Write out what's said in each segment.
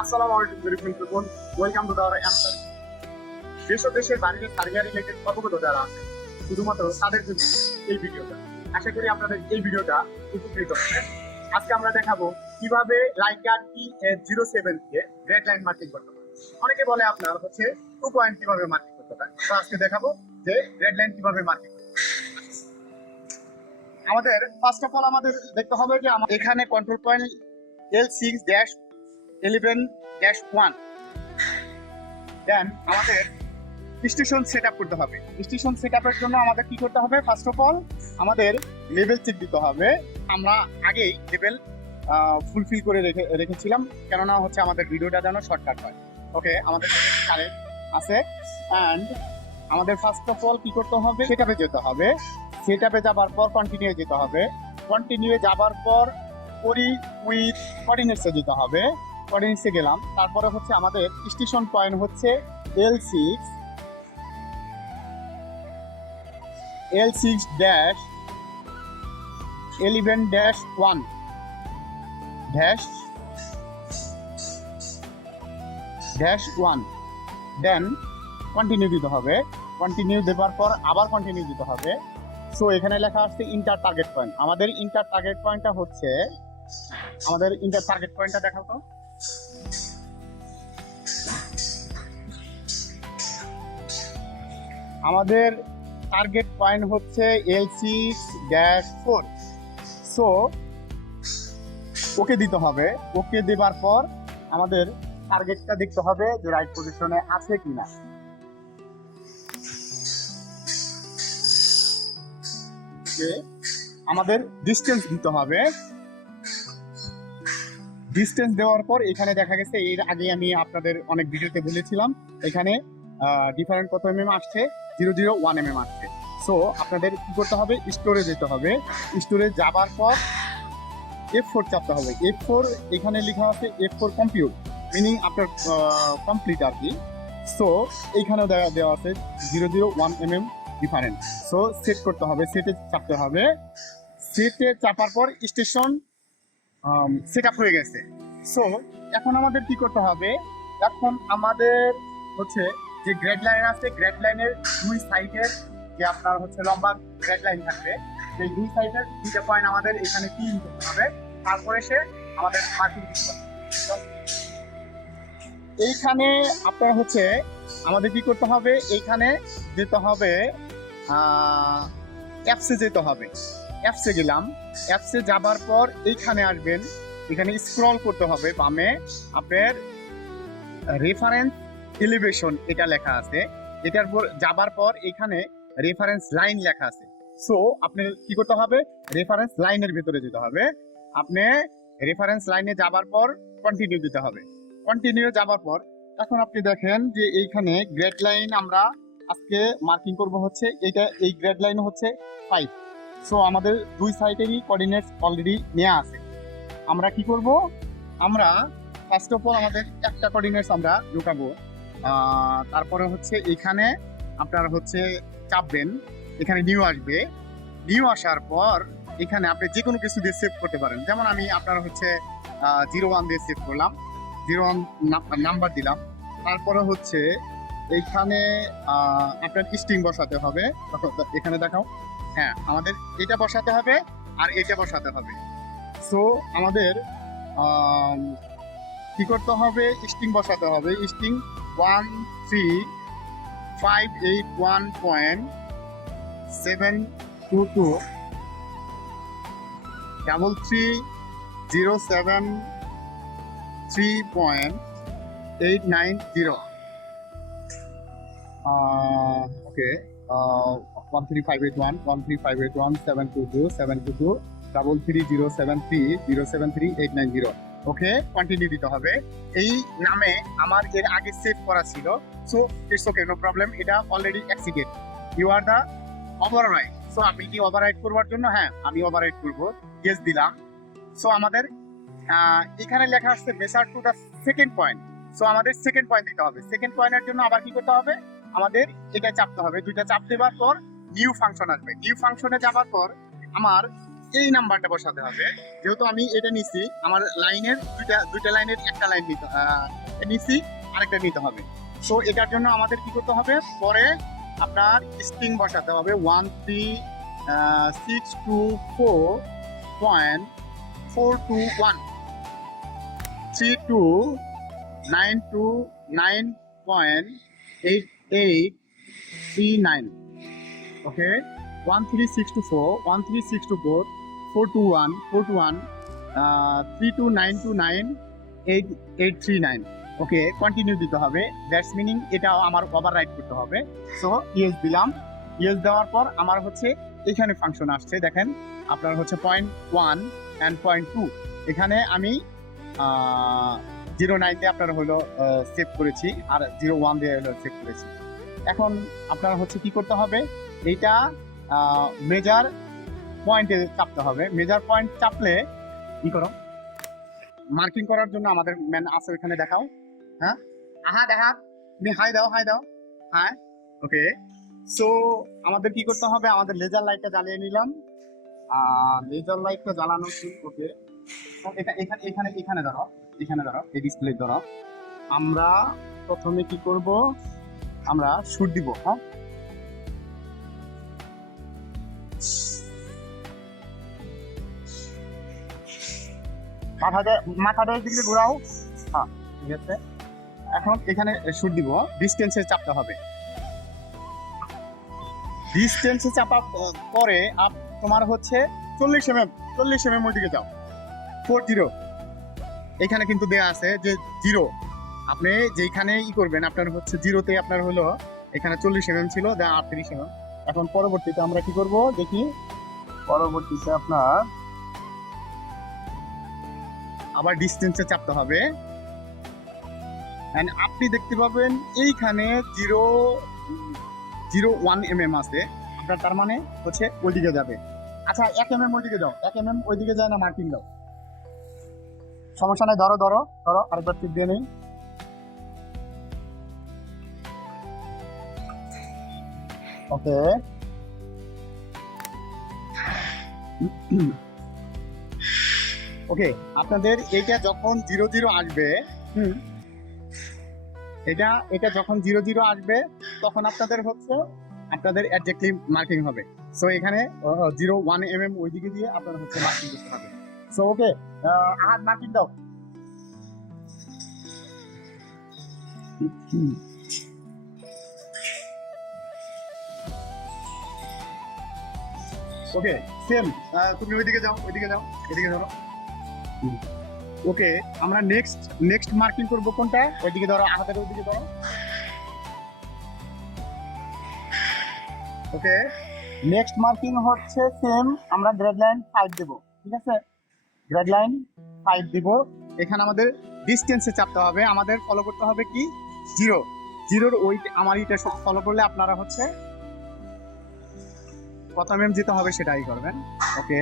আসসালামু আলাইকুম beautiful people, welcome to our another. দেশ ও দেশের বাইরে কারিয়ার রিলেটেড অবগত যারা আছে শুধুমাত্র তাদের জন্য এই ভিডিওটা। আশা করি আপনাদের এই ভিডিওটা উপকৃত হবে। আজকে আমরা দেখাবো কিভাবে লাইকা T07 দিয়ে রেড লাইন মার্কিং করতে পারে। অনেকে বলে আপনার হচ্ছে 2 পয়েন্ট কিভাবে মার্কিং করতে পারে, তো আজকে দেখাবো যে রেড লাইন কিভাবে মার্কিং করতে পারে। আমাদের ফার্স্ট অফ অল আমাদের দেখতে হবে যে এখানে কন্ট্রোল পয়েন্ট L6-11-1, দেন আমাদের স্টেশন সেট আপ করতে হবে। স্টেশন সেট আপের জন্য আমাদের কি করতে হবে? ফার্স্ট অফ অল আমাদের লেভেল চেক দিতে হবে। আমরা আগেই লেভেল ফুলফিল করে রেখেছিলাম, কেননা হচ্ছে আমাদের ভিডিওটা যেন শর্টকাট হয়। ওকে, আমাদের কারেন্ট আছে অ্যান্ড আমাদের ফার্স্ট অফ অল কি করতে হবে? সেট আপে যেতে হবে। সেট আপে যাবার পর কন্টিনিউ যেতে হবে। কন্টিনিউ যাবার পর উইথ কোঅর্ডিনেটসে যেতে হবে। কোঅর্ডিনেটসে গেলাম, তারপরে হচ্ছে আমাদের স্টেশন পয়েন্ট হচ্ছে L6-11-1 ড্যাশ 1, দেন কন্টিনিউ দিতে হবে। কন্টিনিউ দেওয়ার পর আবার কন্টিনিউ দিতে হবে। সো এখানে লেখা আসছে ইন্টার টার্গেট পয়েন্ট। আমাদের ইন্টার টার্গেট পয়েন্টটা হচ্ছে, আমাদের ইন্টার টার্গেট পয়েন্টটা দেখাও তো। আমাদের টার্গেট পয়েন্ট হচ্ছে L6-4। সো ওকে দিতে হবে। ওকে দেবার পর আমাদের টার্গেটটা দেখতে হবে যে রাইট পজিশনে আছে কিনা। আমাদের ডিস্টেন্স দিতে হবে। ডিস্টেন্স দেওয়ার পর এখানে দেখা গেছে, এর আগে আমি আপনাদের অনেক ভিডিওতে বলেছিলাম, এখানে ডিফারেন্ট কত এমএম আসছে, 001 mm আসছে। সো আপনাদের কি করতে হবে? স্টোরে যেতে হবে। স্টোরে যাবার পর F4 চাপতে হবে। F4 এখানে লেখা আছে F4 কম্পিউট, মিনিং আপনার কমপ্লিট আর কি। সো এইখানেও দেওয়া আছে 001 mm ডিফারেন্ট। সো সেট করতে হবে, সেটে চাপতে হবে। সেটে চাপার পর স্টেশন সেট আপ হয়ে গেছে। সো এখন আমাদের কি করতে হবে? এখন আমাদের হচ্ছে যে গ্রেড লাইন আছে, গ্রেড লাইনের দুই সাইডের যে আপনার হচ্ছে লম্বা গ্রেড লাইন থাকবে, সেই দুই সাইডের দুইটা পয়েন্ট আমাদের এখানে পিন করতে হবে। তারপরে সে আমাদের মার্কিং দিতে হবে। এইখানে আপনার হচ্ছে আমাদের কি করতে হবে? এইখানে যেতে হবে, অ্যাপসে যেতে হবে। অ্যাপসে গেলাম। অ্যাপসে যাবার পর এইখানে আসবেন, এখানে স্ক্রল করতে হবে বামে। আপনার রেফারেন্স এলিভেশন এটা লেখা আছে। এটার পর যাবার পর এখানে রেফারেন্স লাইন লেখা আছে। সো আপনি কি করতে হবে? রেফারেন্স লাইনের ভিতরে যেতে হবে। আপনি রেফারেন্স লাইনে যাবার পর কন্টিনিউ দিতে হবে। কন্টিনিউ যাবার পর এখন আপনি দেখেন যে এইখানে গ্রেড লাইন আমরা আজকে মার্কিং করব হচ্ছে এইটা, এই গ্রেড লাইন হচ্ছে 5। সো আমাদের দুই সাইডেরই কোঅর্ডিনেটস অলরেডি নেওয়া আছে। আমরা কি করব? আমরা ফার্স্ট অফ অল আমাদের একটা কোঅর্ডিনেটস আমরা ঢুকাবো। তারপরে হচ্ছে এখানে আপনার হচ্ছে চাপবেন, এখানে নিউ আসবে। নিউ আসার পর এখানে আপনি যে কোনো কিছু দিয়ে সেভ করতে পারেন। যেমন আমি আপনার হচ্ছে 01 দিয়ে সেভ করলাম, 01 নাম্বার দিলাম। তারপরে হচ্ছে এইখানে আপনার স্ট্রিং বসাতে হবে। এখানে দেখাও, হ্যাঁ আমাদের এটা বসাতে হবে আর এটা বসাতে হবে। সো আমাদের কি করতে হবে? স্ট্রিং বসাতে হবে। স্ট্রিং 13581.722 33073.890। ওকে, 13581.722 ওকে, কন্টিনিউ দিতে হবে। এই নামে আমার এর আগে সেভ করা ছিল। So it's okay, no problem. এটা already exceeded, you are the override. So আমি কি ওভাররাইড করবার জন্য? হ্যাঁ, আমি ওভাররাইড করব। ইয়েস দিলাম। সো আমাদের এখানে লেখা আসছে measure to the second point. So আমাদের সেকেন্ড পয়েন্ট দিতে হবে। সেকেন্ড পয়েন্টের জন্য আবার কি করতে হবে? আমাদের এটা চাপতে হবে। দুইটা চাপ দেওয়ার পর নিউ ফাংশন আসবে। নিউ ফাংশনে যাওয়ার পর আমার এই নাম্বারটা বসাতে হবে। যেহেতু আমি এটা নিছি, আমার লাইনের দুইটা লাইনের একটা লাইন নিছি, আরেকটা নিতে হবে। সো এটার জন্য আমাদের কি করতে হবে, পরে আপনার স্ট্রিং বসাতে হবে 13624.421 3292.8839. Okay, 13624, 421, 32929.8839. ওকে, কন্টিনিউ দিতে হবে। দ্যাটস মিনিং এটা আমার ওভাররাইট করতে হবে। সো ইয়েস দিলাম। ইয়েস দেওয়ার পর আমার হচ্ছে এখানে ফাংশন আসছে, দেখেন আপনার হচ্ছে 0.1 অ্যান্ড 0.2। এখানে আমি 0.9 দিয়ে আপনার হলো সেভ করেছি, আর 0.1 দিয়ে হলো সেভ করেছি। এখন আপনার হচ্ছে কি করতে হবে, এইটা মেজার পয়েন্টে চাপতে হবে। মেজার পয়েন্ট চাপলে কি করো, মার্কিং করার জন্য আমাদের ম্যান আছে ওখানে, দেখাও। হ্যাঁ, দেখা তুমি হাই দাও হ্যাঁ। ওকে, সো আমাদের কি করতে হবে, আমাদের লেজার লাইটটা জ্বালিয়ে নিলাম। লেজার লাইটটা জ্বালানো, ওকে। এটা এখানে ধরো, এই ডিসপ্লে ধরো। আমরা প্রথমে কি করব, আমরা শুট দিব। হ্যাঁ, মাথাটা দিকে ঘোরাও। হ্যাঁ, ঠিক আছে। এখন এখানে শুট দিব, ডিস্টেন্সে চাপতে হবে। ডিস্টেন্সে চাপা পরে তোমার হচ্ছে 40 mm ওর দিকে যাও। 40 এখানে কিন্তু দেয়া আছে যে 0, আপনি যেখানে করবেন আপনার হচ্ছে 0তে আপনার হলো এখানে 40 mm ছিল, দেয়া 38 mm। এখন পরবর্তীতে আমরা কি করব দেখি, পরবর্তীতে আপনার আবার ডিস্টেন্সে চাপতে হবে। আপনি দেখতে পাবেন এইখানে 0.1 mm আছে আপনার, তার মানে হচ্ছে ওইদিকে যাবে। আচ্ছা, 1 mm ওইদিকে যাও, 1 mm ওইদিকে যায় না, মার্কিং দাও, সমস্যা নাই। ধরো আরেকবার টিপ দিয়ে নেই। ওকে, ওকে, আপনাদের এইটা যখন 0 আসবে, এটা যখন 0 আসবে, তখন আপনাদের হচ্ছে আপনাদের অ্যাডজেক্টিভ মার্কিং হবে। সো এখানে 0.1 mm ওইদিকে দিয়ে আপনার হচ্ছে মার্কিং করতে হবে। সো ওকে, মার্কিং দাও। ওকে, সেম, তুমি ওইদিকে যাও, এদিকে ধরো। ওকে, আমরা নেক্সট মার্কিং করব কোনটা, ওইদিকে ধরো, হাতের ওইদিকে ধরো। ওকে, নেক্সট মার্কিং হচ্ছে সেম, আমরা গ্রেড লাইন 5 দেব। ঠিক আছে, গ্রেড লাইন 5 দিব। এখানে আমাদের ডিস্টেন্সে চাপতে হবে, আমাদের ফলো করতে হবে কি 0 ওই আমার এটা সব ফলো করলে আপনারা হচ্ছে কত mm যেতে হবে সেটাই করবেন। ওকে,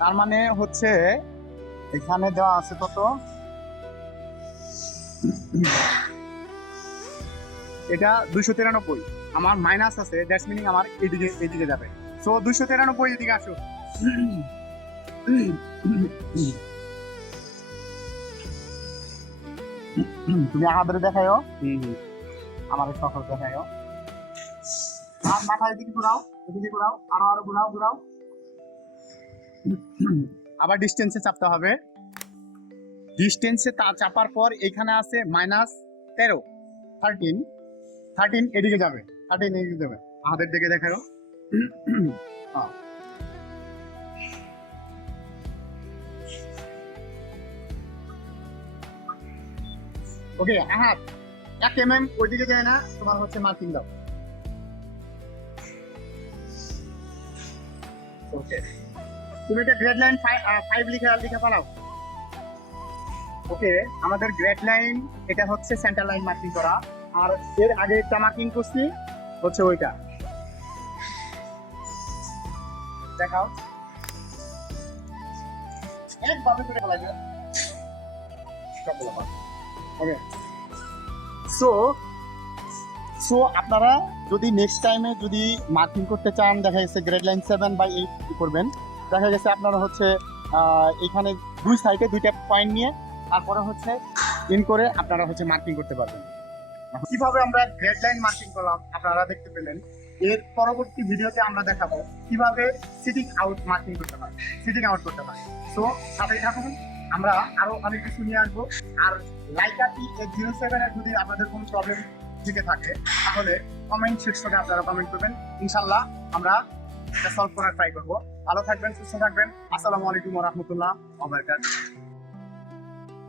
তার মানে হচ্ছে এখানে দেওয়া আছে কত, এটা 293, আমার মাইনাস আছে, দ্যাটস মিনিং আমার এদিকে যাবে। সো 293 এদিকে আসো। তুমি আমাদের দেখায়ও, আমাদের সকল দেখায়ও। আর মাথা এদিকে ঘুরাও, আরো ঘুরাও। আবার ডিস্টেন্সে চাপতে হবে। ডিস্টেন্সে চাপার পর এখানে আছে -13 এদিকে যাবে, আমাদের দিকে দেখাও। ওকে, 1 mm ওইদিকে যায় না, তোমার হচ্ছে মার্কিং দাও। ওকে, তুমি এটা গ্রেড লাইন 5 লিখে পালাও। ওকে, আমাদের গ্রেড লাইন এটা হচ্ছে সেন্টার লাইন মার্কিং করা, আর এর আগে একটা মার্কিং করছি হচ্ছে ওইটা, দেখাও। একভাবে করে ফেলাই দেন। ওকে, সো আপনারা যদি নেক্সট টাইমে যদি মার্কিং করতে চান, দেখা যাচ্ছে গ্রেড লাইন 7 বা 8 করবেন, দেখা গেছে আপনারা হচ্ছে এখানে দুই সাইডে দুইটা পয়েন্ট নিয়ে তারপরে হচ্ছে ইন করে আপনারা হচ্ছে মার্কিং করতে পারবেন। কিভাবে আমরা গ্রেড লাইন মার্কিং করলাম আপনারা দেখতে পেলেন। এর পরবর্তী ভিডিওতে আমরা দেখাবো কিভাবে সিটিং আউট মার্কিং করতে হয়, সিটিং আউট করতে হয়। সো সাথেই থাকুন, আমরা আরো অনেক কিছু নিয়ে আসবো। আর লাইকা T807 এর যদি আপনাদের কোনো প্রবলেম থেকে থাকে তাহলে কমেন্ট সেকশনে আপনারা কমেন্ট করবেন, ইনশাল্লাহ আমরা এটা সলভ করার ট্রাই করবো। ভালো থাকবেন, সুস্থ থাকবেন। আসসালামু আলাইকুম ওয়া রাহমাতুল্লাহ ওয়া বারাকাতুহু।